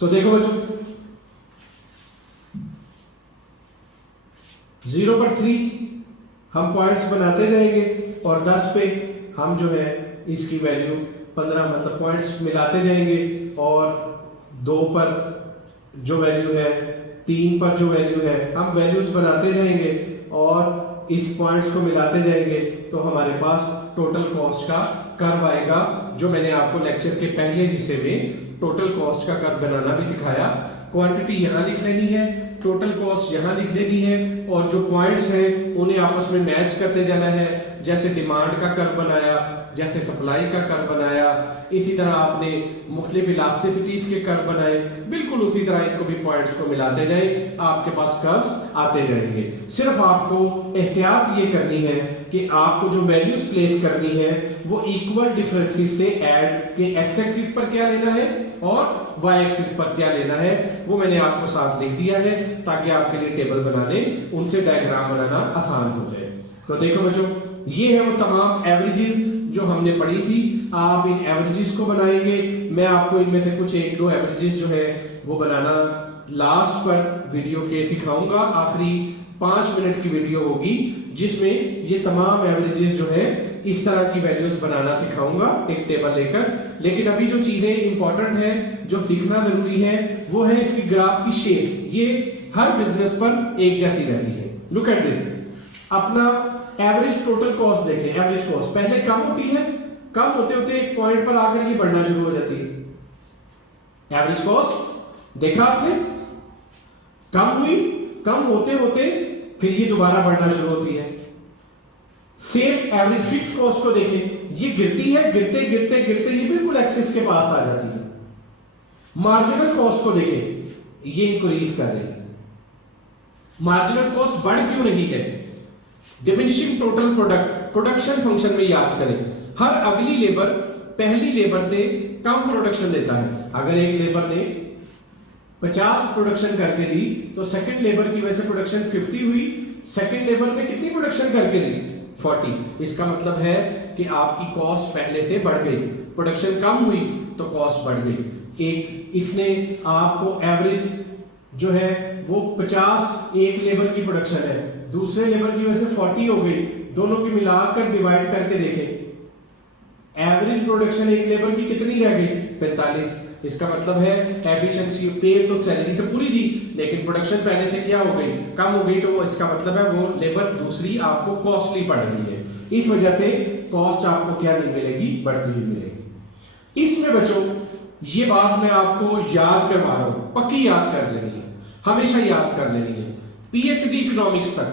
तो देखो बच्चों 0 पर 3 हम पॉइंट्स बनाते जाएंगे और 10 पे हम जो है इसकी वैल्यू 15 मतलब पॉइंट्स मिलाते जाएंगे और 2 पर जो वैल्यू है 3 पर जो वैल्यू है हम वैल्यूज बनाते जाएंगे और इस पॉइंट्स को मिलाते जाएंगे तो हमारे पास टोटल कॉस्ट का कर्व आएगा, जो मैंने आपको लेक्चर के पहले हिस्से में टोटल कॉस्ट का कर्व बनाना भी सिखाया। क्वांटिटी यहाँ लिख लेनी है, टोटल कॉस्ट यहाँ लिख देनी है और जो पॉइंट्स हैं उन्हें आपस में मैच करते जाना है। जैसे डिमांड का कर्व बनाया, जैसे सप्लाई का कर्व बनाया, इसी तरह आपने मुख्तलिफ इलास्टिसिटीज के कर्व बनाए, बिल्कुल उसी तरह इनको भी पॉइंट्स को मिलाते जाए, आपके पास कर्व्स आते जाएंगे। सिर्फ आपको एहतियात ये करनी है कि आपको जो वैल्यूज प्लेस करनी है वो इक्वल डिफरेंसेस से ऐड के एक्स एक्सिस पर क्या लेना है और वाई एक्सिस पर क्या लेना है वो मैंने आपको साथ लिख दिया है ताकि आपके लिए टेबल बनाने उनसे डायग्राम बनाना आसान हो जाए। तो देखो बच्चों ये है वो तमाम एवरेजेस जो हमने पढ़ी थी। आप इन एवरेजेस को बनाएंगे, मैं आपको इनमें से कुछ 1-2 एवरेजेस जो है वो बनाना लास्ट पर वीडियो के सिखाऊंगा। आखिरी 5 मिनट की वीडियो होगी जिसमें ये तमाम एवरेजेस जो है इस तरह की वैल्यूज बनाना सिखाऊंगा एक टेबल लेकर। लेकिन अभी जो चीजें इंपॉर्टेंट है जो सीखना जरूरी है वो है इसकी ग्राफ की शेप। ये हर बिजनेस पर एक जैसी रहती है। लुक एट दिस, अपना एवरेज टोटल कॉस्ट देखें। एवरेज कॉस्ट पहले कम होती है, कम होते होते एक पॉइंट पर आकर ये बढ़ना शुरू हो जाती है। एवरेज कॉस्ट देखा आपने, कम हुई, कम होते होते फिर ये दोबारा बढ़ना शुरू होती है। सेम एवरेज फिक्स कॉस्ट को देखें, ये गिरती है, गिरते गिरते गिरते ये बिल्कुल एक्सिस के पास आ जाती है। मार्जिनल कॉस्ट को देखें, ये इंक्रीज कर रही है। मार्जिनल कॉस्ट बढ़ क्यों रही है? Diminishing total product, production function में याद करें, हर अगली लेबर पहली लेबर से कम प्रोडक्शन देता है। अगर एक लेबर ने 50 प्रोडक्शन करके दी तो सेकंड लेबर की वजह से प्रोडक्शन 50 हुई, सेकंड लेबर ने कितनी प्रोडक्शन करके दी? 40। इसका मतलब है कि आपकी कॉस्ट पहले से बढ़ गई, प्रोडक्शन कम हुई तो कॉस्ट बढ़ गई। एक इसने आपको एवरेज जो है वो 50 एक लेबर की प्रोडक्शन है, दूसरे लेबर की वजह से 40 हो गई, दोनों की मिलाकर डिवाइड करके देखें एवरेज प्रोडक्शन एक लेबर की कितनी रह गई? 45। इसका मतलब है एफिशिएंसी पे तो सैलरी तो पूरी दी लेकिन प्रोडक्शन पहले से क्या हो गई? कम हो गई। तो इसका मतलब है वो लेबर दूसरी आपको कॉस्टली पड़ रही है, इस वजह से कॉस्ट आपको क्या नहीं मिलेगी? बढ़ती हुई मिलेगी। इसमें बच्चों ये बात मैं आपको याद करवा रहा हूं, पक्की याद कर लेनी है, हमेशा याद कर लेनी है। पीएचडी इकोनॉमिक्स तक,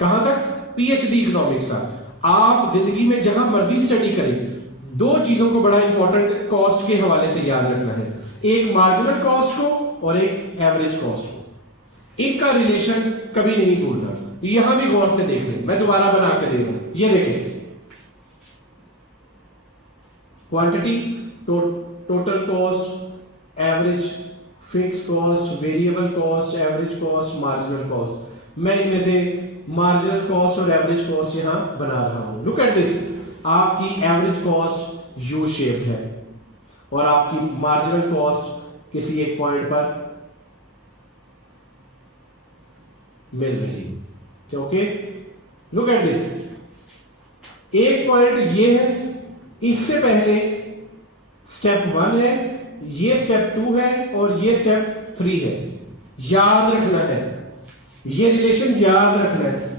कहां तक? पीएचडी इकोनॉमिक्स तक। आप जिंदगी में जहां मर्जी स्टडी करें, 2 चीजों को बड़ा इंपॉर्टेंट कॉस्ट के हवाले से याद रखना है, एक मार्जिनल कॉस्ट को और एक एवरेज कॉस्ट को। इनका रिलेशन कभी नहीं भूलना। यहां भी गौर से देख लें, मैं दोबारा बना के दे रहा हूं, ये देखें quantity, total cost, average fix cost, variable cost, average cost, marginal cost. मैं इनमें से मार्जिनल कॉस्ट और एवरेज कॉस्ट यहां बना रहा हूं। लुक एट दिस, आपकी एवरेज कॉस्ट यू शेप है और आपकी मार्जिनल कॉस्ट किसी एक पॉइंट पर मिल रही है। ओके, लुक एट दिस, एक पॉइंट ये है, इससे पहले स्टेप 1 है, ये स्टेप 2 है और ये स्टेप 3 है। याद रखना है, ये रिलेशन याद रखना है।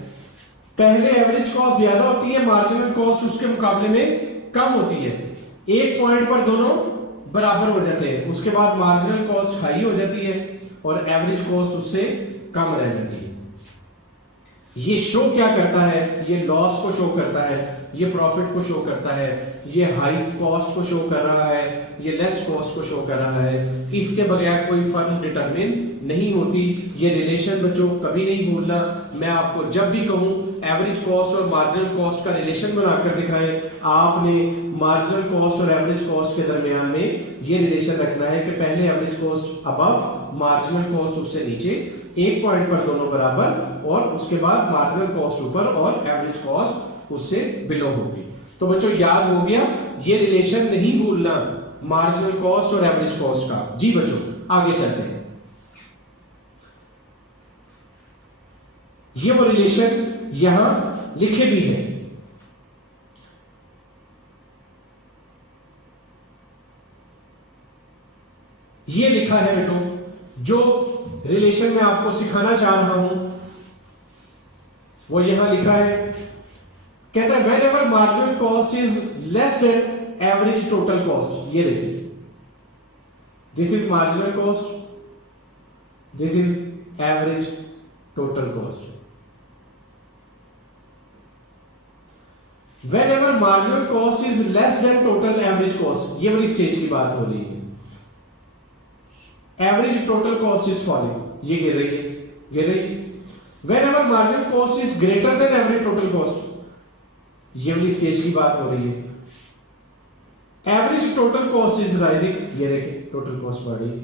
पहले एवरेज कॉस्ट ज्यादा होती है, मार्जिनल कॉस्ट उसके मुकाबले में कम होती है। एक पॉइंट पर दोनों बराबर हो जाते हैं, उसके बाद मार्जिनल कॉस्ट हाई हो जाती है और एवरेज कॉस्ट उससे कम रह जाती है। ये शो क्या करता है? ये लॉस को शो करता है, ये प्रॉफिट को शो करता है, ये हाई कॉस्ट को शो कर रहा है, ये लेस कॉस्ट को शो कर रहा है। इसके बगैर कोई फर्म डिटरमिन नहीं होती। ये रिलेशन बच्चों कभी नहीं भूलना। मैं आपको जब भी कहूं एवरेज कॉस्ट और मार्जिनल कॉस्ट का रिलेशन बनाकर दिखाएं, आपने मार्जिनल कॉस्ट और एवरेज कॉस्ट के दरमियान में ये रिलेशन रखना है कि पहले average cost above, marginal cost उससे नीचे, एक पॉइंट पर दोनों बराबर और उसके बाद मार्जिनल कॉस्ट ऊपर और एवरेज कॉस्ट उससे बिलो होगी। तो बच्चों याद हो गया, ये रिलेशन नहीं भूलना। मार्जिनल कॉस्ट और एवरेज कॉस्ट का। जी बच्चों आगे चलते हैं। ये वो रिलेशन यहां लिखे भी हैं। ये लिखा है बेटो, जो रिलेशन मैं आपको सिखाना चाह रहा हूं वो यहां लिखा है। कहता है when ever marginal cost is less than average total cost. ये देखिए, this is marginal cost, this is average total cost. When ever marginal cost is less than total average cost, ये वाली स्टेज की बात हो रही है। Average total cost is following, ये गिर रही है, गिर रही। When ever marginal cost is greater than average total cost, ये वाली स्टेज की बात हो रही है। Average total cost is rising, ये देखिए टोटल कॉस्ट बढ़ रही है।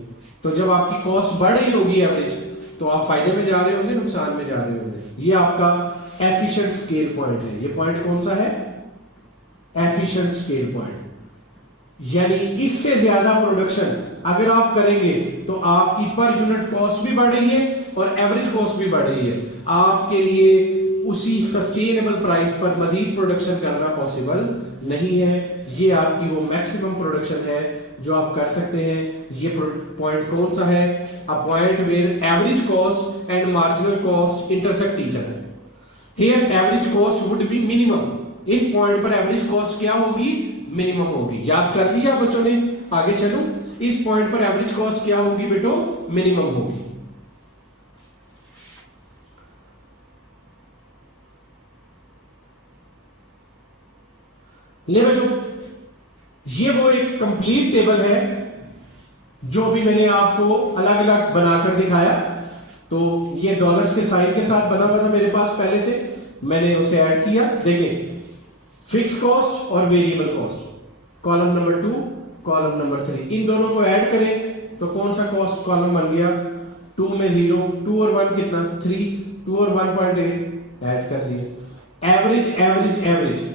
तो जब आपकी कॉस्ट बढ़ रही होगी एवरेज, तो आप फायदे में जा रहे होंगे, नुकसान में जा रहे होंगे। ये आपका एफिशिएंट स्केल पॉइंट है। ये पॉइंट कौन सा है? Efficient scale point. यानी इससे ज्यादा प्रोडक्शन अगर आप करेंगे तो आपकी पर यूनिट कॉस्ट भी बढ़ रही है और एवरेज कॉस्ट भी बढ़ रही है। आपके लिए उसी सस्टेनेबल प्राइस पर मजीद प्रोडक्शन करना पॉसिबल नहीं है। ये आपकी वो मैक्सिमम प्रोडक्शन है जो आप कर सकते हैं। ये पॉइंट कौन सा है? A point where average cost and marginal cost intersect each other. Here average cost would be minimum. इस पॉइंट पर एवरेज कॉस्ट क्या होगी? मिनिमम होगी। याद कर लिया बच्चों ने? आगे चलो, इस पॉइंट पर एवरेज कॉस्ट क्या होगी बेटो? मिनिमम होगी। ले बच्चों, ये वो एक कंप्लीट टेबल है जो भी मैंने आपको अलग अलग बनाकर दिखाया। तो ये डॉलर्स के साइन के साथ बना हुआ था मेरे पास पहले से, मैंने उसे ऐड किया। देखिए, फिक्स कॉस्ट और variable cost, column number 2, column number 3, इन दोनों को ऐड करें तो कौन सा कॉस्ट कॉलम बन गया? 2 में 0, 2 और 1 कितना? 3, 2 और 1.8 ऐड कर दिए। Average average average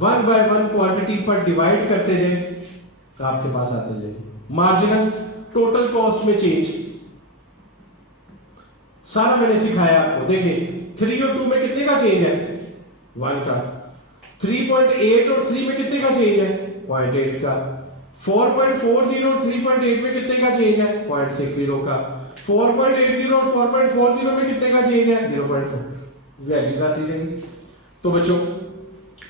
1 by 1 quantity पर डिवाइड करते जाए तो आपके पास आते जाए। मार्जिनल टोटल कॉस्ट में चेंज सारा मैंने सिखाया आपको। देखिए 3 और 2 में कितने का चेंज है? 1 का। 3.8 और 3 में कितने का चेंज है? 0.8 का। 4.40 और 3.8 में कितने का चेंज है? 0.60 का। 4.80 और 4.40 में कितने का चेंज है? 0.4। वैल्यूज आती जाएंगी। तो बच्चों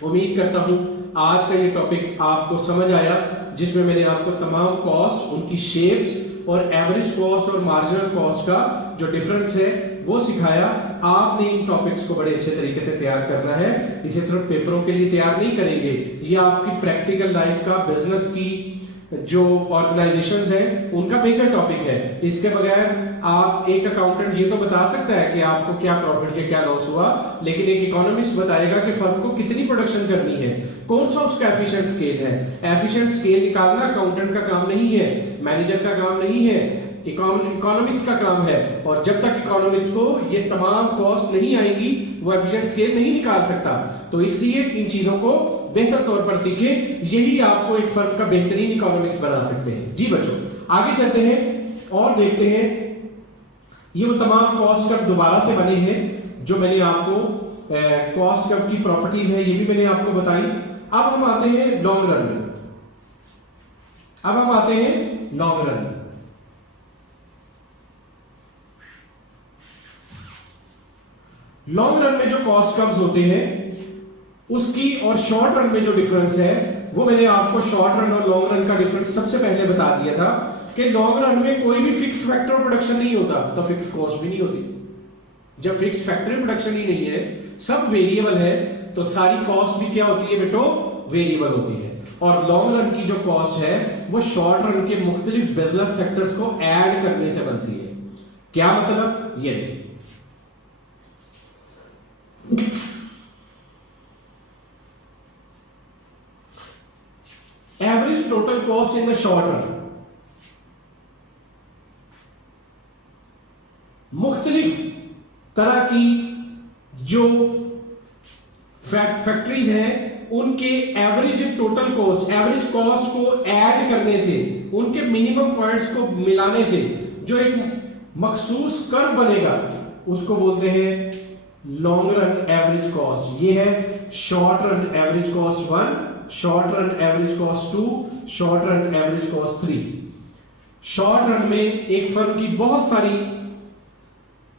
उम्मीद करता हूं आज का ये टॉपिक आपको समझ आया, जिसमें मैंने आपको तमाम कॉस्ट, उनकी शेप्स और एवरेज कॉस्ट और मार्जिनल कॉस्ट का जो डिफरेंस है वो सिखाया। आपने इन टॉपिक्स को बड़े अच्छे तरीके से तैयार करना है। इसे सिर्फ पेपरों के लिए तैयार नहीं करेंगे, ये आपकी प्रैक्टिकल लाइफ का, बिजनेस की जो ऑर्गेनाइजेशंस हैं उनका मेजर टॉपिक है। इसके बगैर आप, एक अकाउंटेंट ये तो बता सकता है कि आपको क्या प्रॉफिट या क्या लॉस हुआ, लेकिन एक इकोनॉमिस्ट बताएगा कि फर्म को कितनी प्रोडक्शन करनी है, कौन सा उसका एफिशिएंट स्केल है। एफिशिएंट स्केल निकालना अकाउंटेंट का काम नहीं है, मैनेजर का काम नहीं है, इकोनॉमिस्ट का काम है। और जब तक इकोनॉमिस्ट को ये तमाम कॉस्ट नहीं आएंगी वो एफिशिएंट स्केल नहीं निकाल सकता। तो इसलिए इन चीजों को बेहतर तौर पर सीखें, यही आपको एक फर्म का बेहतरीन इकोनॉमिस्ट बना सकते हैं। जी बच्चों आगे चलते हैं और देखते हैं ये वो तमाम कॉस्ट कर्व दोबारा से बने हैं जो मैंने आपको कॉस्ट कर्व की प्रॉपर्टीज है ये भी मैंने आपको बताई। अब हम आते हैं लॉन्ग रन में। अब हम आते हैं लॉन्ग रन में। लॉन्ग रन में जो कॉस्ट कर्व्स होते हैं उसकी और शॉर्ट रन में जो डिफरेंस है वो मैंने आपको शॉर्ट रन और लॉन्ग रन का डिफरेंस सबसे पहले बता दिया था कि लॉन्ग रन में कोई भी फिक्स फैक्टर प्रोडक्शन नहीं होता तो फिक्स कॉस्ट भी नहीं होती। जब फिक्स फैक्ट्री प्रोडक्शन ही नहीं है, सब वेरिएबल है, तो सारी कॉस्ट भी क्या होती है बेटो? वेरिएबल होती है। और लॉन्ग रन की जो कॉस्ट है वो शॉर्ट रन के मुख्तलिफ बिजनेस सेक्टर्स को ऐड करने से बनती है। क्या मतलब? ये देखिए, average total cost in the short run, मुख्तलिफ तरह की जो फैक्ट्रीज हैं उनके average total cost, average cost को ऐड करने से, उनके मिनिमम पॉइंट्स को मिलाने से जो एक मखसूस कर्व बनेगा उसको बोलते हैं लॉन्ग रन एवरेज कॉस्ट। ये है short run average cost 1, short run average cost 2, short run average cost 3। Short run में एक फर्म की बहुत सारी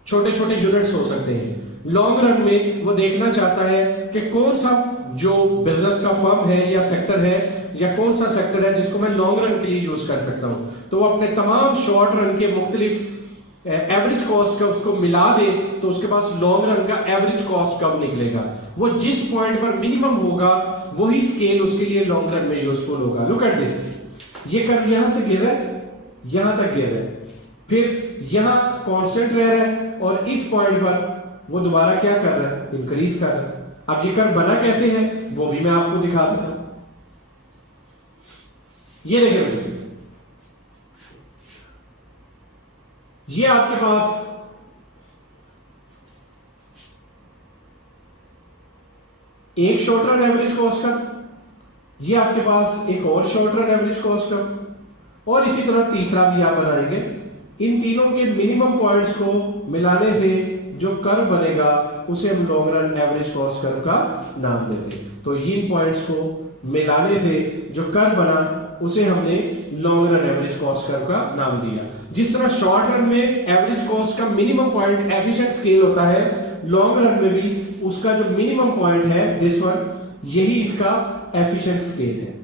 छोटे छोटे यूनिट्स हो सकते हैं। लॉन्ग रन में वो देखना चाहता है कि कौन सा जो बिजनेस का फर्म है या सेक्टर है, या कौन सा सेक्टर है जिसको मैं लॉन्ग रन के लिए यूज कर सकता हूं। तो वो अपने तमाम शॉर्ट रन के मुख्तलिफ एवरेज कॉस्ट का उसको मिला दे तो उसके पास लॉन्ग रन का एवरेज कॉस्ट कब निकलेगा। वो जिस पॉइंट पर मिनिमम होगा वही स्केल उसके लिए लॉन्ग रन में यूजफुल होगा। लुक एट दिस, ये कर्व यहां से गिर रहा है, यहां तक गिर रहा है, फिर यहां कांस्टेंट रह रहा है और इस पॉइंट पर वो दोबारा क्या कर रहा है, इंक्रीज कर रहा है। अब ये कर्व बना कैसे है वो भी मैं आपको दिखा देता हूं। ये देखिए बच्चों, ये आपके पास एक शॉर्ट रन एवरेज कॉस्ट का, ये आपके पास एक और शॉर्ट रन एवरेज कॉस्ट का, और इसी तरह तीसरा भी आप बनाएंगे। इन तीनों के मिनिमम पॉइंट्स को मिलाने से जो कर्व बनेगा उसे हम long run average cost curve का नाम देते हैं। तो इन पॉइंट्स को मिलाने से जो कर्व बना उसे हमने long run average cost curve का नाम दिया। जिस तरह शॉर्ट रन में एवरेज कॉस्ट का मिनिमम पॉइंट एफिशिएंट स्केल होता है, लॉन्ग रन में भी उसका जो मिनिमम पॉइंट है दिस वन, यही इसका एफिशिएंट स्केल है।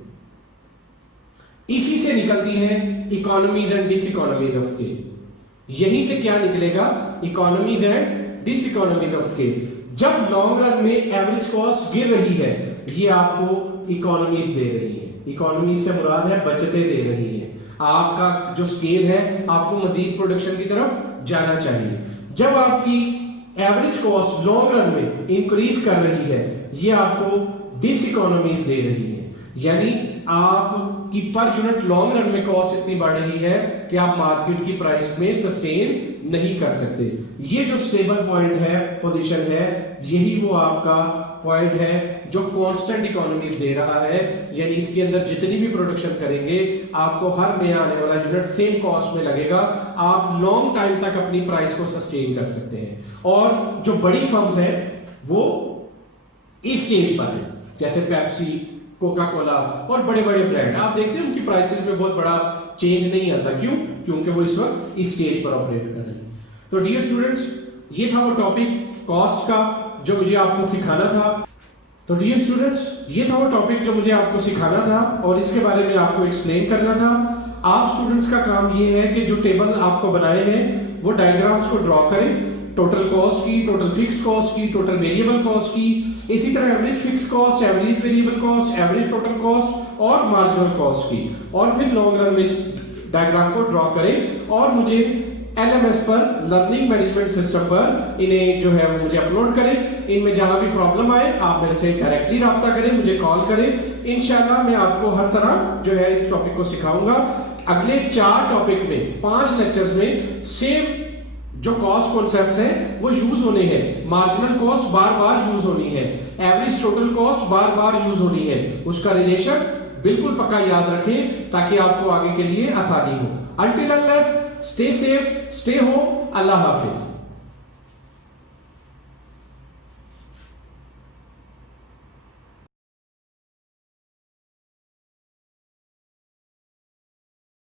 इसी से निकलती है economies and diseconomies of scale. यहीं से क्या निकलेगा, economies and diseconomies of scale. जब लॉन्ग रन में एवरेज कॉस्ट गिर रही है, ये आपको इकोनॉमीज दे रही है। इकोनॉमीज से मुराद है बचतें दे रही है। आपका जो स्केल है आपको मजीद प्रोडक्शन की तरफ जाना चाहिए। जब आपकी एवरेज कॉस्ट लॉन्ग रन में इंक्रीज कर रही है, ये आपको डिस इकोनॉमीज दे रही है। यानी आपकी पर यूनिट लॉन्ग रन में कॉस्ट इतनी बढ़ रही है कि आप मार्केट की प्राइस में सस्टेन नहीं कर सकते। ये जो स्टेबल पॉइंट है, पोजीशन है, यही वो आपका पॉइंट है जो कांस्टेंट इकोनॉमीज दे रहा है। यानी इसके अंदर जितनी भी प्रोडक्शन करेंगे आपको हर नया आने वाला यूनिट सेम कॉस्ट में लगेगा। आप लॉन्ग टाइम तक अपनी प्राइस को सस्टेन कर सकते हैं। और जो बड़ी फर्म्स हैं वो इस स्टेज पर है, जैसे पेप्सी, कोका कोला और बड़े बड़े ब्रांड, आप देखते हैं उनकी प्राइसेस में बहुत बड़ा चेंज नहीं आता। क्यों? क्योंकि वो इस वक्त इस स्टेज पर ऑपरेट कर रहे हैं। तो डियर स्टूडेंट्स, ये था वो टॉपिक कॉस्ट का जो मुझे आपको सिखाना था। तो डियर स्टूडेंट्स, ये था वो टॉपिक जो मुझे आपको सिखाना था और इसके बारे में आपको एक्सप्लेन करना था। आप स्टूडेंट्स का काम ये है कि जो टेबल आपको बनाए हैं वो डायग्राम्स को ड्रॉ करें, टोटल कॉस्ट की, टोटल फिक्स कॉस्ट की, टोटल वेरिएबल कॉस्ट की, इसी तरह average fix cost, average variable cost, average total cost और मार्जिनल कॉस्ट की, और फिर लॉन्ग रन में डायग्राम को ड्रॉ करें और मुझे LMS पर, लर्निंग मैनेजमेंट सिस्टम पर इन्हें जो है वो मुझे अपलोड करें। इनमें जहां भी प्रॉब्लम आए आप मेरे से डायरेक्टली रब्ता करें, मुझे कॉल करें। इंशाल्लाह मैं आपको हर तरह जो है इस टॉपिक को सिखाऊंगा। अगले 4 टॉपिक में 5 लेक्चर्स में सेम जो कॉस्ट कॉन्सेप्ट्स हैं वो यूज होने हैं। मार्जिनल कॉस्ट बार बार यूज होनी है, एवरेज टोटल कॉस्ट बार बार यूज होनी है। उसका रिलेशन बिल्कुल पक्का याद रखें ताकि आपको आगे के लिए आसानी हो। Until unless, stay safe, stay home. Allah Hafiz.